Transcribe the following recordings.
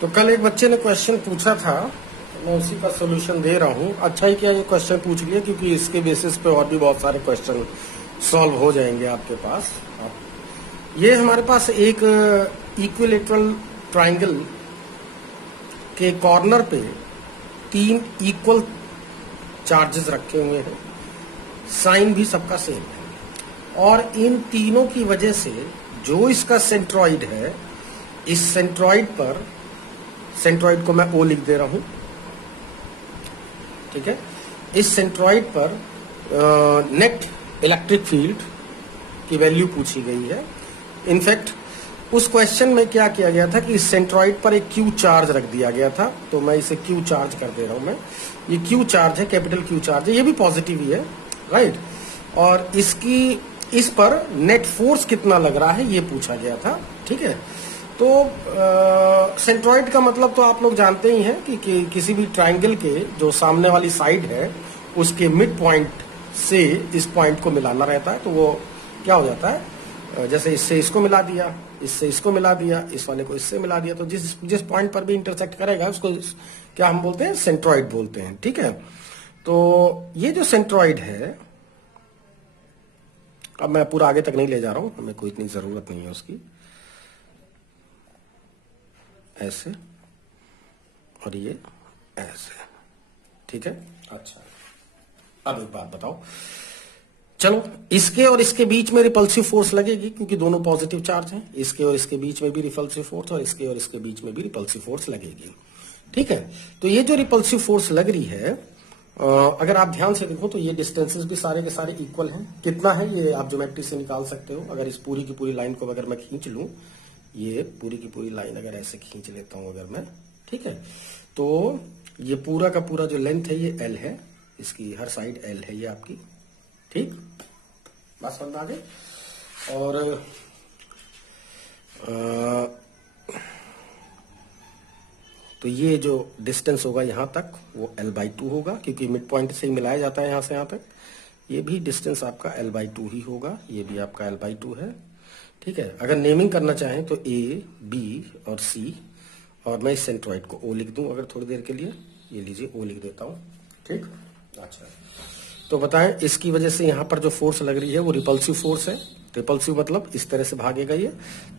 तो कल एक बच्चे ने क्वेश्चन पूछा था, मैं उसी का सोल्यूशन दे रहा हूँ। अच्छा ही क्या ये क्वेश्चन पूछ लिया, क्योंकि इसके बेसिस पे और भी बहुत सारे क्वेश्चन सॉल्व हो जाएंगे आपके पास। ये हमारे पास एक इक्विलेटरल ट्राइंगल के कॉर्नर पे 3 इक्वल चार्जेस रखे हुए हैं, साइन भी सबका सेम है, और इन तीनों की वजह से जो इसका सेंट्रॉइड है, इस सेंट्रॉइड पर, सेंट्रॉइड को मैं O लिख दे रहा हूं, ठीक है। इस सेंट्रॉइड पर नेट इलेक्ट्रिक फील्ड की वैल्यू पूछी गई है। इनफैक्ट उस क्वेश्चन में क्या किया गया था कि इस सेंट्रॉइड पर एक Q चार्ज रख दिया गया था, तो मैं इसे Q चार्ज कर दे रहा हूं। मैं ये Q चार्ज है, कैपिटल Q चार्ज है, ये भी पॉजिटिव ही है, राइट। और इस पर नेट फोर्स कितना लग रहा है ये पूछा गया था, ठीक है। तो सेंट्रॉइड का मतलब तो आप लोग जानते ही हैं कि किसी भी ट्राइंगल के जो सामने वाली साइड है उसके मिड पॉइंट से इस पॉइंट को मिलाना रहता है। तो वो क्या हो जाता है, जैसे इससे इसको मिला दिया, इससे इसको मिला दिया, इस वाले को इससे मिला दिया, तो जिस पॉइंट पर भी इंटरसेक्ट करेगा उसको क्या हम बोलते हैं, सेंट्रॉइड बोलते हैं, ठीक है। तो ये जो सेंट्रॉइड है, अब मैं पूरा आगे तक नहीं ले जा रहा हूं, हमें कोई इतनी जरूरत नहीं है उसकी। ऐसे और ये ऐसे, ठीक है। अच्छा, अब एक बात बताओ, चलो इसके और इसके बीच में रिपल्सिव फोर्स लगेगी, क्योंकि दोनों पॉजिटिव चार्ज हैं। इसके और इसके बीच में भी रिपल्सिव फोर्स, और इसके और इसके बीच में भी रिपल्सिव फोर्स लगेगी, ठीक है। तो ये जो रिपल्सिव फोर्स लग रही है, अगर आप ध्यान से देखो तो ये डिस्टेंसेस भी सारे के सारे इक्वल हैं। कितना है ये आप ज्योमेट्री से निकाल सकते हो। अगर इस पूरी की पूरी लाइन को अगर मैं खींच लूं, ये पूरी की पूरी लाइन अगर ऐसे खींच लेता हूं अगर मैं, ठीक है, तो ये पूरा का पूरा जो लेंथ है ये L है, इसकी हर साइड L है ये आपकी, ठीक, बात समझ आ गई। और तो ये जो डिस्टेंस होगा यहां तक वो L/2 होगा, क्योंकि मिड पॉइंट से ही मिलाया जाता है यहां से यहां तक। ये भी डिस्टेंस आपका L/2 ही होगा, ये भी आपका L/2 है, ठीक है। अगर नेमिंग करना चाहें तो A, B और C, और मैं इस सेंट्रॉइड को O लिख दूं अगर थोड़ी देर के लिए, ये लीजिए O लिख देता हूं, ठीक। अच्छा, तो बताएं इसकी वजह से यहां पर जो फोर्स लग रही है वो रिपल्सिव फोर्स है। रिपल्सिव मतलब इस तरह से भागेगा ये,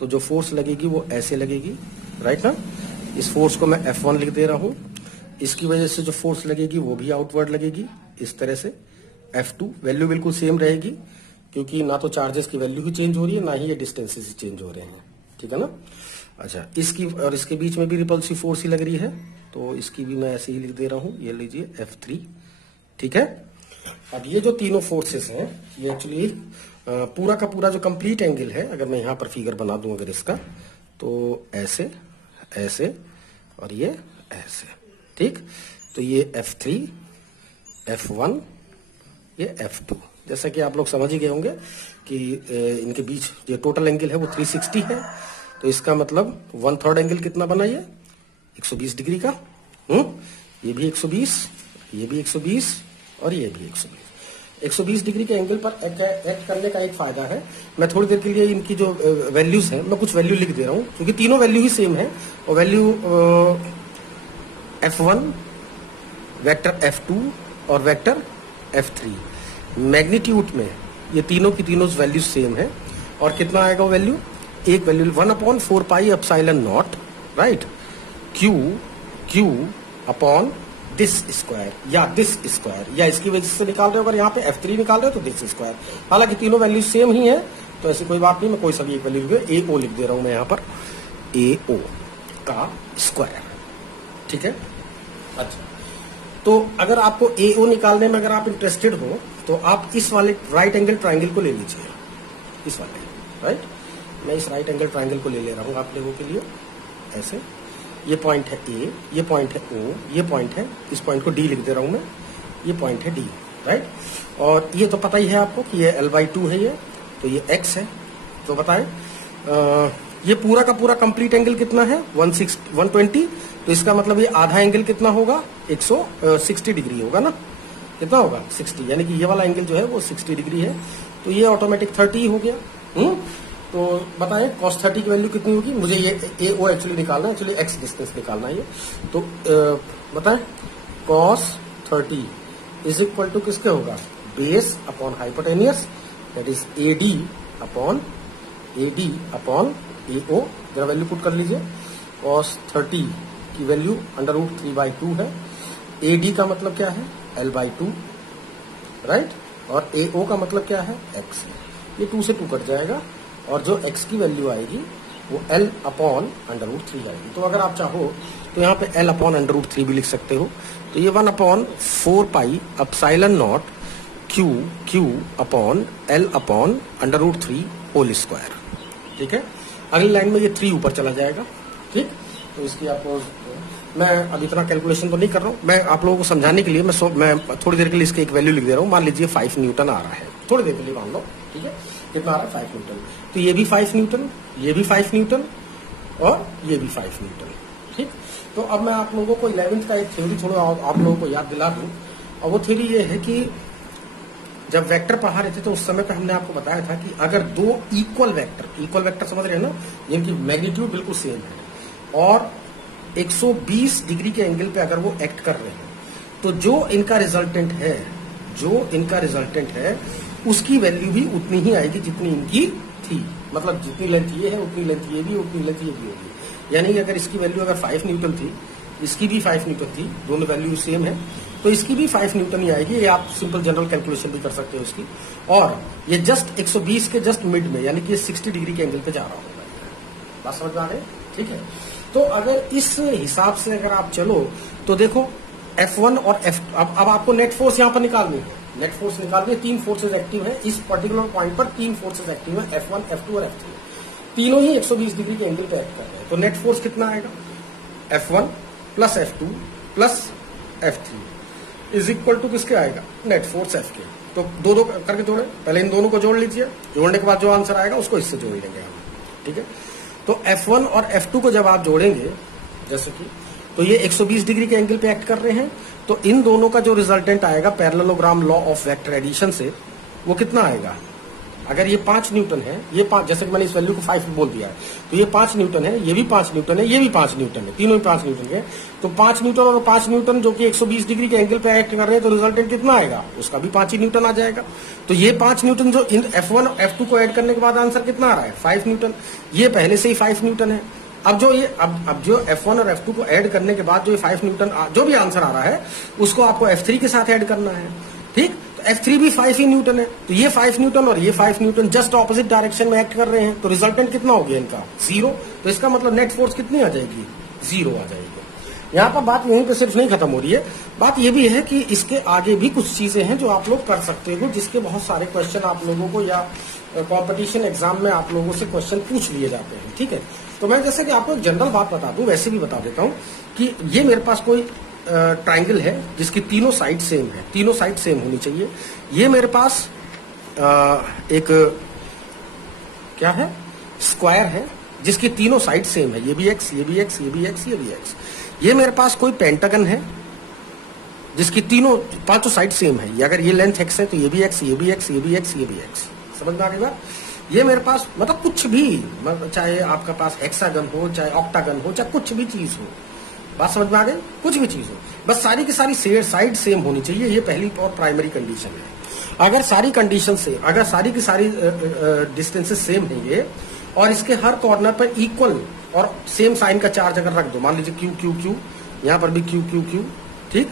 तो जो फोर्स लगेगी वो ऐसे लगेगी, राइट ना। इस फोर्स को मैं F1 लिख दे रहा हूं। इसकी वजह से जो फोर्स लगेगी वो भी आउटवर्ड लगेगी इस तरह से, F2। वैल्यू बिल्कुल सेम रहेगी, क्योंकि ना तो चार्जेस की वैल्यू ही चेंज हो रही है, ना ही ये डिस्टेंसेस ही चेंज हो रहे हैं, ठीक है ना। अच्छा, इसकी और इसके बीच में भी रिपल्सिव फोर्स ही लग रही है, तो इसकी भी मैं ऐसे ही लिख दे रहा हूं, ये लीजिए F3, ठीक है। अब ये जो तीनों फोर्सेस हैं ये एक्चुअली पूरा का पूरा जो कंप्लीट एंगल है, अगर मैं यहां पर फिगर बना दूं अगर इसका, तो ऐसे ऐसे और ये ऐसे, ठीक। तो ये F3, F1, ये F2। जैसा कि आप लोग समझ ही गए होंगे कि इनके बीच जो टोटल एंगल है वो 360 है, तो इसका मतलब 1/3 एंगल कितना बना ये 120 डिग्री का। ये भी 120, ये भी 120 और ये भी 120। 120 डिग्री के एंगल पर एक्ट करने का एक फायदा है, मैं थोड़ी देर के लिए इनकी जो वैल्यूज हैं मैं कुछ वैल्यू लिख दे रहा हूं, क्योंकि तीनों वैल्यू ही सेम है। और वैल्यू F1, वेक्टर F2 और वेक्टर F3, मैग्नीट्यूड में ये तीनों की तीनों वैल्यू सेम है। और कितना आएगा वो वैल्यू, एक value 1/4 pi epsilon not, right, Q upon this square या दिस स्क्वायर, या इसकी वजह से निकाल रहे हो अगर यहाँ पे F3 निकाल रहे हो तो दिस स्क्वायर। हालांकि तीनों वैल्यू सेम ही है, तो ऐसी कोई बात नहीं, मैं कोई सा भी एक वैल्यू AO लिख दे रहा हूं मैं यहाँ पर, AO का स्क्वायर, ठीक है। अच्छा, तो अगर आपको AO निकालने में अगर आप इंटरेस्टेड हो तो आप इस वाले राइट एंगल ट्राइंगल को ले लीजिए, इस वाले, राइट। मैं इस राइट एंगल ट्राइंगल को ले रहा हूं आप लोगों के लिए, ऐसे। ये पॉइंट है A, ये पॉइंट है O, ये पॉइंट है, इस पॉइंट को D लिख दे रहा हूं मैं, ये पॉइंट है D, राइट। और ये तो पता ही है आपको कि ये L/2 है, ये तो ये X है। तो बताएं ये पूरा का पूरा कंप्लीट एंगल कितना है 120, तो इसका मतलब ये आधा एंगल कितना होगा 160 डिग्री होगा ना, कितना होगा 60, यानी कि ये वाला एंगल जो है वो 60 डिग्री है, तो ये ऑटोमेटिक 30 हो गया। तो बताएं cos 30 की वैल्यू कितनी होगी, मुझे ये ए ओ एक्चुअली निकालना है, एक्चुअली एक्स डिस्टेंस निकालना है ये। तो बताएं cos 30 इज इक्वल टू किसके होगा, base upon hypotenuse, that is AD upon AO। जरा वैल्यू पुट कर लीजिए। cos 30 की वैल्यू √3/2 है। AD का मतलब क्या है, L/2, राइट, और AO का मतलब क्या है, x है। ये 2 से 2 कट जाएगा और जो x की वैल्यू आएगी वो L अपॉन √3 आएगी। तो अगर आप चाहो तो यहाँ पे L अपॉन √3 भी लिख सकते हो। तो ये 1/4 pi ε0 Q upon L upon √3 whole square. ठीक है, अगली लाइन में ये 3 ऊपर चला जाएगा। ठीक, तो इसकी आपको मैं अब इतना कैलकुलेशन तो नहीं कर रहा हूँ, मैं आप लोगों को समझाने के लिए मैं थोड़ी देर के लिए इसके एक वैल्यू लिख दे रहा हूँ। मान लीजिए 5 न्यूटन आ रहा है, थोड़ी देर के लिए मान लो। ठीक है, कितना आ रहा है, 5 न्यूटन। तो ये भी 5 न्यूटन, ये भी 5 न्यूटन और ये भी 5 न्यूटन। ठीक, तो अब मैं आप लोगों को 11th का एक थ्योरी थोड़ा आप लोगों को याद दिला दूं। और वो थ्योरी ये है कि जब वेक्टर पढ़ा रहे थे तो उस समय पे हमने आपको बताया था कि अगर दो इक्वल वेक्टर समझ रहे हैं ना, जिनकी मैग्नीट्यूड बिल्कुल सेम है और 120 डिग्री के एंगल पे अगर वो एक्ट कर रहे हैं, तो जो इनका रिजल्टेंट है उसकी वैल्यू भी उतनी ही आएगी जितनी इनकी थी। मतलब जितनी लेंथ ये है उतनी लेंथ ये भी, उतनी लेंथ ये भी होगी। यानी अगर इसकी वैल्यू अगर 5 न्यूटन थी, इसकी भी 5 न्यूटन थी, दोनों वैल्यू सेम है, तो इसकी भी 5 न्यूटन ही आएगी। ये आप सिंपल जनरल कैलकुलेशन भी कर सकते हो इसकी। और ये जस्ट 120 के जस्ट मिड में, यानी कि 60 डिग्री के एंगल पे जा रहा होगा। बात समझ में आ रही है? ठीक है, तो अगर इस हिसाब से अगर आप चलो तो देखो F1 और F2, अब आपको नेट फोर्स यहां पर निकालनी है। नेट फोर्स निकालनी है, 3 फोर्सेज एक्टिव है इस पर्टिकुलर पॉइंट पर, 3 फोर्सेज एक्टिव है, F1, F2 और F3। तीनों ही 120 डिग्री के एंगल पे एक्ट कर रहे हैं। तो नेट फोर्स कितना आएगा, F1 plus F2 plus F3 is equal to किसके आएगा, नेट फोर्स F के। तो दो करके जोड़े, पहले इन दोनों को जोड़ लीजिए, जोड़ने के बाद जो आंसर आएगा उसको इससे जोड़ लेंगे हम। ठीक है, तो F1 और F2 को जब आप जोड़ेंगे जैसे कि, तो ये 120 डिग्री के एंगल पे एक्ट कर रहे हैं, तो इन दोनों का जो रिजल्टेंट आएगा parallelogram law of vector addition से, वो कितना आएगा। अगर ये 5 न्यूटन है, ये 5, जैसे कि मैंने इस वैल्यू को 5 बोल दिया है, तो ये 5 न्यूटन है, ये भी 5 न्यूटन है, ये भी 5 न्यूटन है, तीनों ही 5 न्यूटन है। तो 5 न्यूटन और 5 न्यूटन जो कि 120 डिग्री के एंगल पे एक्ट कर रहे हैं, तो रिजल्टेंट कितना आएगा, उसका भी 5 ही न्यूटन आ जाएगा। तो ये 5 न्यूटन जो इन F1 और F2 को ऐड करने के बाद आंसर कितना आ रहा है, 5 न्यूटन। ये पहले से ही 5 न्यूटन है। अब जो F1 और F2 को ऐड करने के बाद जो 5 न्यूटन जो भी आंसर आ रहा है, उसको आपको F3 के साथ ऐड करना है। ठीक, F3 भी 5 ही न्यूटन है। तो ये 5 न्यूटन और ये 5 न्यूटन जस्ट ऑपोजिट डायरेक्शन में एक्ट कर रहे हैं, तो रिजल्टेंट कितना हो गया इनका, 0। तो इसका मतलब नेट फोर्स कितनी आ जाएगी, 0 आ जाएगी। यहाँ पर बात यहीं पे सिर्फ नहीं खत्म हो रही है, बात ये भी है कि इसके आगे भी कुछ चीजें हैं जो आप लोग कर सकते हो, जिसके बहुत सारे क्वेश्चन आप लोगों को या कॉम्पिटिशन एग्जाम में आप लोगों से क्वेश्चन पूछ लिए जाते हैं। ठीक है, तो मैं जैसे कि आपको एक जनरल बात बता दूं, वैसे भी बता देता हूँ कि ये मेरे पास कोई ट्राइंगल है जिसकी तीनों साइड सेम है, तीनों साइड सेम होनी चाहिए। ये मेरे पास एक क्या है, स्क्वायर है जिसकी तीनों साइड सेम है, ये भी x, ये भी x, ये भी x, ये भी x। ये मेरे पास कोई पेंटागन है जिसकी तीनों 5 साइड सेम है। ये अगर ये लेंथ x है तो ये भी x, ये भी x, ये भी x, ये भी x। समझ में आ गई बात। ये मेरे पास मतलब कुछ भी, चाहे आपका पास हेक्सागन हो, चाहे ऑक्टागन हो, चाहे कुछ भी चीज हो, बात समझ में आ गई, कुछ भी चीज हो, बस सारी की सारी साइड सेम होनी चाहिए। ये पहली और प्राइमरी कंडीशन है। अगर सारी कंडीशन से, अगर सारी की सारी डिस्टेंसेस सेम है ये, और इसके हर कॉर्नर पर इक्वल और सेम साइन का चार्ज अगर रख दो, मान लीजिए क्यू क्यू क्यू, यहाँ पर भी क्यू क्यू क्यू, ठीक,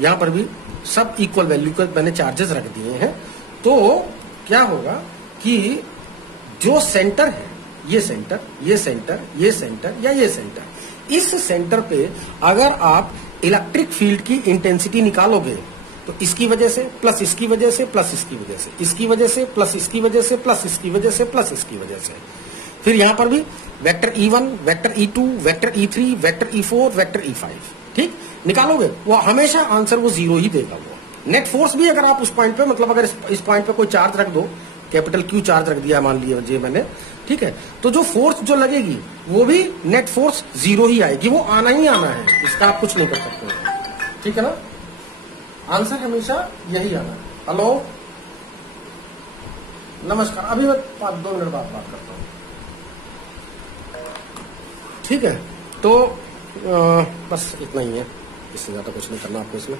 यहाँ पर भी सब इक्वल वैल्यू के मैंने चार्जेस रख दिए हैं, तो क्या होगा कि जो सेंटर है, ये सेंटर, ये सेंटर, ये सेंटर या ये सेंटर, इस सेंटर पे अगर आप इलेक्ट्रिक फील्ड की इंटेंसिटी निकालोगे तो इसकी वजह से प्लस इसकी वजह से प्लस इसकी वजह से, इसकी वजह से प्लस इसकी वजह से प्लस इसकी वजह से प्लस इसकी वजह से, फिर यहां पर भी vector E1, vector E2, vector E3, vector E4, vector E5, ठीक, निकालोगे वो हमेशा आंसर वो 0 ही देगा। वो नेट फोर्स भी अगर आप उस पॉइंट पे, मतलब अगर इस पॉइंट पे कोई चार्ज रख दो, कैपिटल Q चार्ज रख दिया मान लीजिए मैंने, ठीक है, तो जो फोर्स जो लगेगी वो भी नेट फोर्स 0 ही आएगी, वो आना ही आना है, इसका आप कुछ नहीं कर सकते। ठीक है ना, आंसर हमेशा यही आना है। हेलो, नमस्कार, अभी मैं 2 मिनट बाद बात करता हूँ। ठीक है, तो बस इतना ही है, इससे ज्यादा कुछ नहीं करना आपको इसमें।